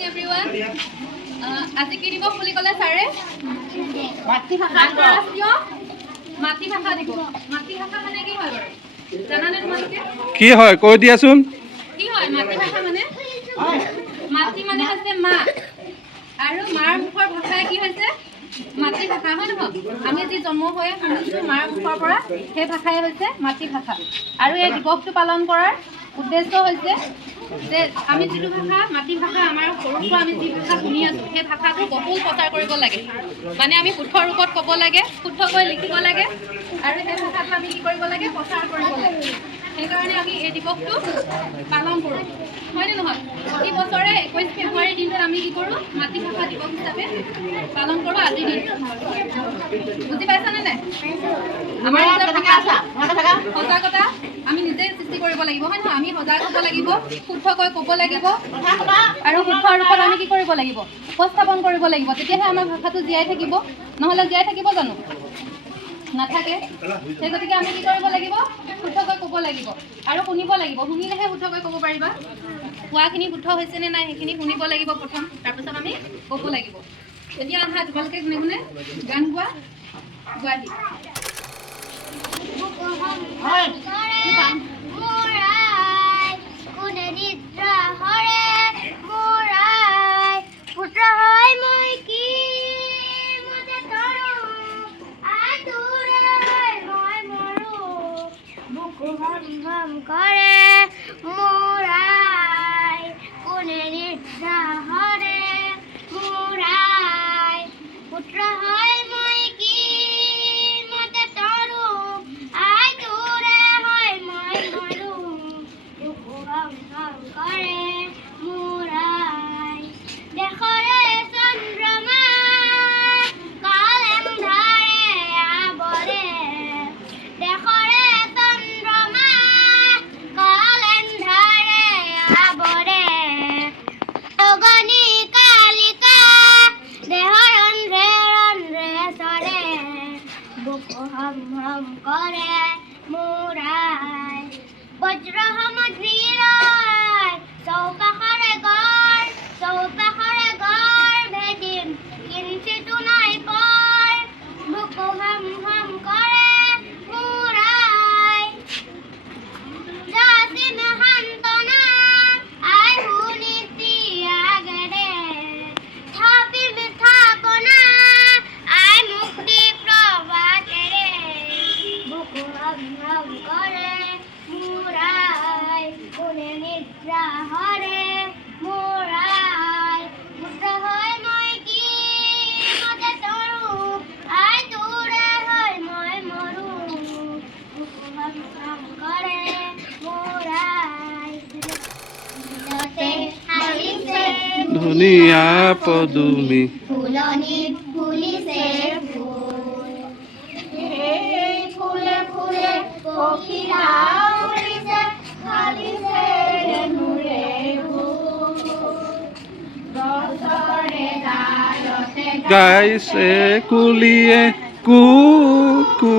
everyone. আজি কি দিব বুলি ক'লে ছাৰে? মাতৃভাষা। আন্তঃৰাষ্ট্ৰীয় মাতৃভাষা দিব। মাতৃভাষা মানে কি হয় বাৰু? জানানে তোমালোকে? কি হয় কৈ দিয়াচোন। কি হয় মাতৃভাষা মানে? মাতৃ মানে হৈছে মা। আৰু মাৰ মুখৰ ভাষাই কি হৈছে? মাতৃভাষা হয় নহয়? আমি যি জন্ম হৈ শুনিছোঁ মাৰ মুখৰ পৰা সেই ভাষাই হৈছে মাতৃভাষা। আৰু এই দিৱসটো পালন কৰাৰ উদ্দেশ্য হৈছে যে আমি যিটো ভাষা মাতৃভাষা আমাৰ সৰুৰ পৰা আমি যি ভাষা শুনি আছোঁ সেই ভাষাটো বহুল প্ৰচাৰ কৰিব লাগে। মানে আমি শুদ্ধ ৰূপত ক'ব লাগে, শুদ্ধকৈ লিখিব লাগে আৰু সেই ভাষাটো আমি কি কৰিব লাগে? প্ৰচাৰ কৰিব লাগে। সেইকাৰণে আমি এই দিৱসটো পালন কৰোঁ, হয়নে নহয়? প্ৰতি বছৰে 21 ফেব্ৰুৱাৰী দিনটোত আমি কি কৰোঁ? মাতৃভাষা দিৱস হিচাপে পালন কৰোঁ আজিৰ দিনটো। বুজি পাইছানে নাই? আমাৰ নিজৰ সজাগতা আমি নিজেই সৃষ্টি কৰিব লাগিব, হয় নহয়? আমি সজাগ হ'ব লাগিব, শুদ্ধকৈ ক'ব লাগিব আৰু শুদ্ধ ৰূপত আমি কি কৰিব লাগিব? উপস্থাপন কৰিব লাগিব। তেতিয়াহে আমাৰ ভাষাটো জীয়াই থাকিব, নহ'লে জীয়াই থাকিব জানো? নাথাকে। সেই গতিকে আমি কি কৰিব লাগিব? শুদ্ধকৈ ক'ব লাগিব আৰু শুনিব লাগিব। শুনিলেহে শুদ্ধকৈ ক'ব পাৰিবা। কোৱাখিনি শুদ্ধ হৈছেনে নাই সেইখিনি শুনিব লাগিব প্ৰথম, তাৰপিছত আমি ক'ব লাগিব। এতিয়া আহা তোমালোকে কোনে কোনে গান গোৱা গোৱাহি। ধুনীয়া পদুমী ফুলনিত ফুলিছে ফুল, সেই ফুলে ফুলে পখিলা উৰিছে, ফালিছে ৰেণুৰে ফুল। গছৰে ডালতে গাইছে কুলিয়ে কু কু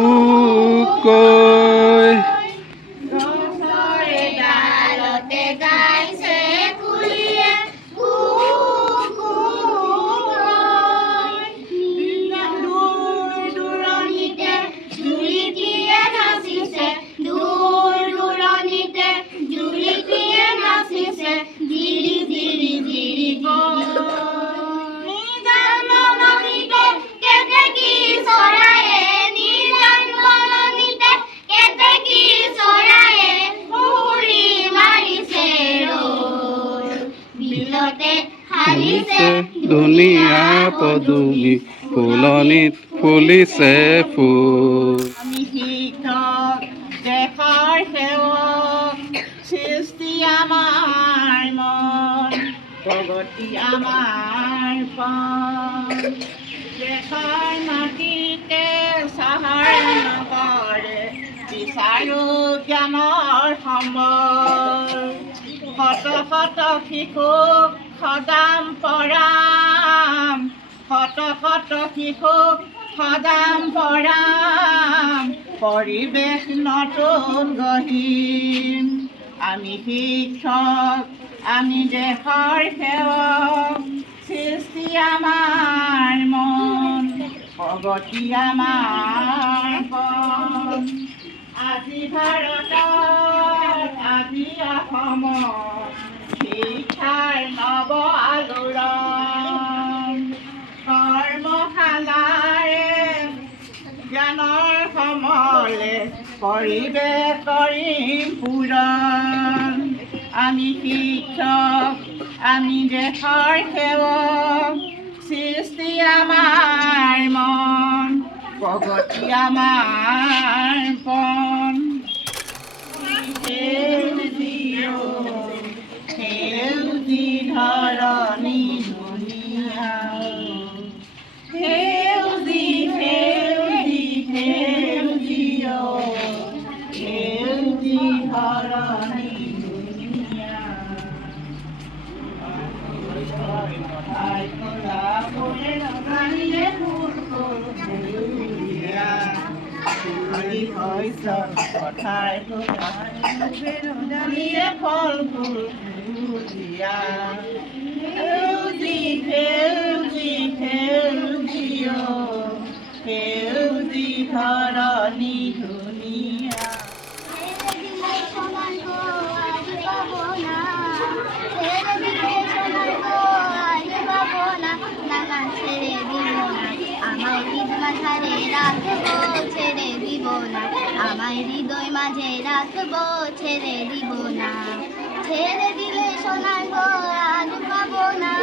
কৈ। গছৰে ডালতে গাইছে কুলিয়ে কু কু কৈ। দূৰ দূৰণিতে জুৰিকিয়ে নাচিছে, দূৰ দূৰণিতে জুৰিকিয়ে নাচিছে, জিৰি জিৰি জিৰি গৈ। নিজান বননিতে কেতেকী চৰায়ে, নিজান বননিতে কেতেকী চৰায়ে সুৰি মাৰিছে ৰৈ। বিলতে ফুলিছে ধুনীয়া পদুমী, ফুলনিত ফুলিছে ফুল। আমি শিক্ষক দেশৰ সেৱক, সৃষ্টি আমাৰ মন, প্ৰগতি আমাৰ পণ। দেশৰ মাটিতে চহৰ নগৰে বিচাৰো জ্ঞানৰ সম্বল। শত শত শিশুক সদাম পৰাম, শত শত শিশুক সদাম পৰাম, পৰিৱেশ নতুন গঢ়িম। আমি শিক্ষক আমি দেশৰ সেৱক সৃষ্টি আমাৰ মন প্ৰগতি আমাৰ পণ আজি ভাৰতত আজি অসমত শিক্ষাৰ নৱ আলোড়ন কৰ্মশালাৰে জ্ঞানৰ সমলে পৰিৱেশ কৰিম পূৰণ আমি শিক্ষক আমি দেশৰ সেৱক সৃষ্টি আমাৰ মন প্ৰগতি আমাৰ পণ সেউজী ধৰণী ধুনীয়া সেউজী সেউজী সেউজী সেউজী ধৰণী ধুনীয়া কথাই ফল ফুল সেউজীয়া সেউজী সেউজী সেউজী সেউজী ধৰণী ধুনীয়া আমার হৃদয় মাঝে রাখবো ছেড়ে দিব না ছেড়ে দিলে সোনার গো আর পাবো না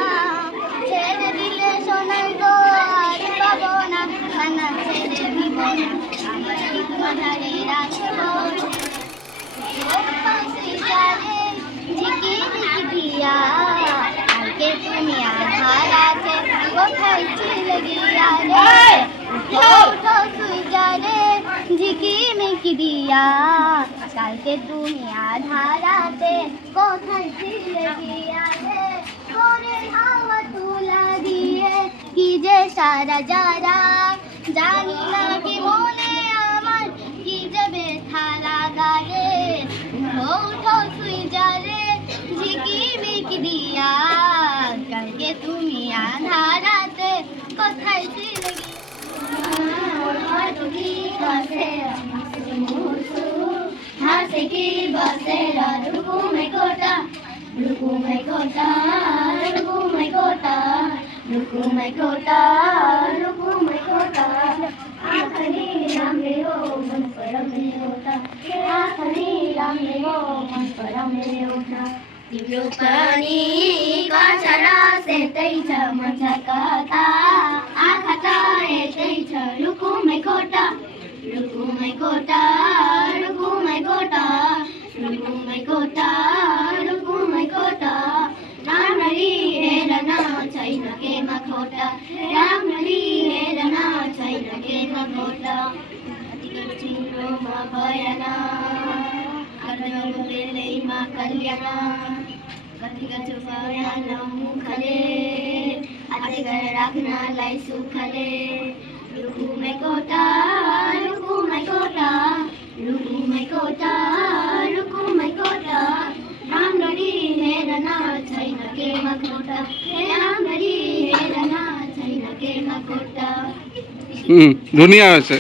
ছেড়ে দিলে সোনার গো আর পাবো না না ছেড়ে দিব না আমার হৃদয় মাঝে রাখবো ঝিকি ঝিকি দিয়া আজকে তুমি আধার আছে কোথায় ছিলে গিয়া রে উঠো সুইজা রে ঝিকি মিকি দিয়া কালকে তুমি আধারাতে কোথায় ছিলে গিয়া রে ওরে হাওয়া তুলা দিয়ে কি যে সারা যারা জানি না কি মনে আমার কি যে ব্যথা লাগা রে উঠো সুইজা রে ঝিকি মিকি দিয়া কালকে তুমি আধারাতে কোথায় ছিলে হাসে কি বসে রুকু মে কোটা রুকু মে কোটা রুকু মে কোটা রুকু মে কোটা রুকু মে কোটা आखरी राम रे हो मन पर मेरे होता आखरी राम रे हो मन पर मेरे होता तिम्रो पानी काछरा से तै छ मझकाता आँखा त यतै छ रुकुमै कोटा रुकुमै कोटा रुकुमै कोटा रुकुमै कोटा रुकुमै कोटा राम्ररी हेर्न छैन केमा खोटा राम्ररी हेर्न छैन केमा खोटा तिम्रोमा भएन कर्तव्यमा कल्याण कति गर्छु भएन मुखले आजै गरेर राख्नलाई सुखले रुकुमै कोटा रुकुमै कोटा रुकुमै कोटा रुकुमै कोटा राम्ररी हेर्न छैन केमा खोटा राम्ररी हेर्न छैन केमा खोटा ধুনীয়া হৈছে।